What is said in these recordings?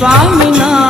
Swami Nam.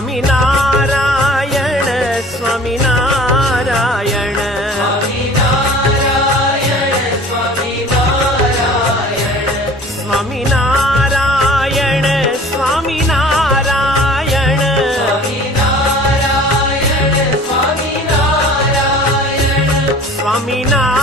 Narayana Swami Narayan. Swami Narayan Swami Narayan. Swami Narayan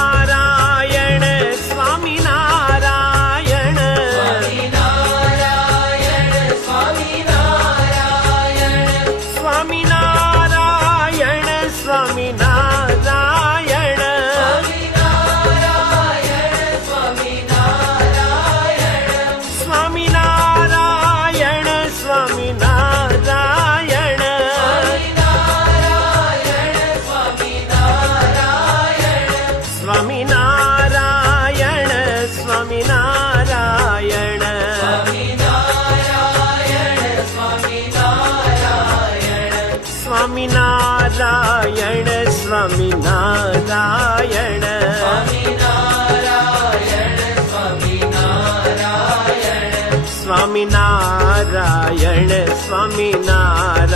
Swaminarayan